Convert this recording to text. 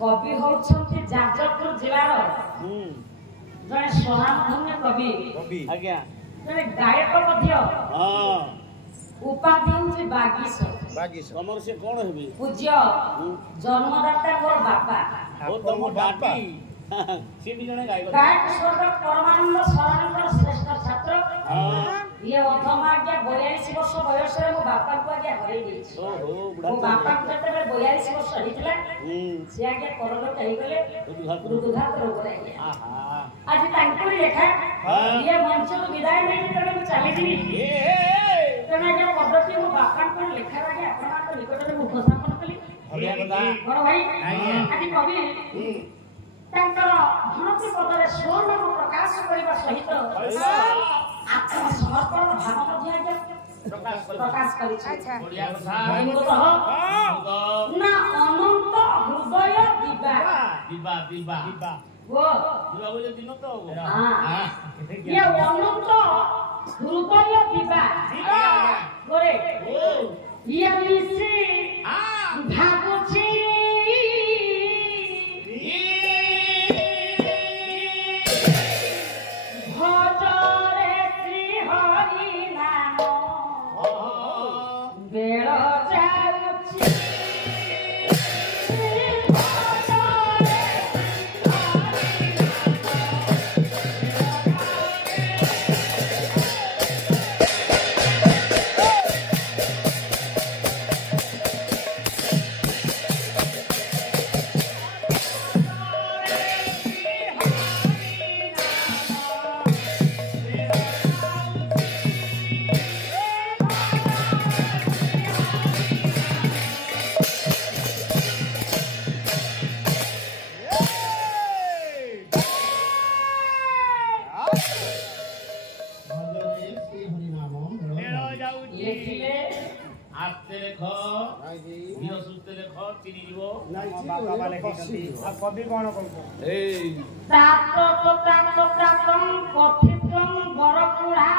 कवि होउछन्ति जाजपुर जिलार जने स्वनामधन्य कवि आज्ञा जने गायक मध्य उपाधि होउछि बागीश तमर से कोन हेबी पूज्य जन्मदाता मोर बापा ओ तम बापा से भी जने गायक स्वर्ग परमानंद शरणकर श्रेष्ठ छात्र ये अथमा आज्ञा 42 वर्ष बयस रे मो बापा को आज्ञा हरै देछि ओहो बुढ़ा मो बापा जते 42 वर्ष हितला से आज्ञा परलोक कहि गले दुर्घात रोग रे आहा आज तांको लेखा ये मंच विदाय नै तने चली दिनी तने आज्ञा पद्धति मो बापा को लेखा आज्ञा आपन को निकट रे उपस्थापन कली हरिया दादा बड़ भाई आज कवि तांकर धनती पदरे स्वर्ण को प्रकाश करिबा सहित आत्मसमर्पण भाव मध्य प्रकाश करिछि बढ़िया कथा ना अनंत हृदय दिबा दिबा वो दिबा बोले दिन तो हां ये अनंत हृदय दिबा गोरे ये मिसी भागुछि कवि कौन कहू तातो तातो तातम कथितम बरपुड़ा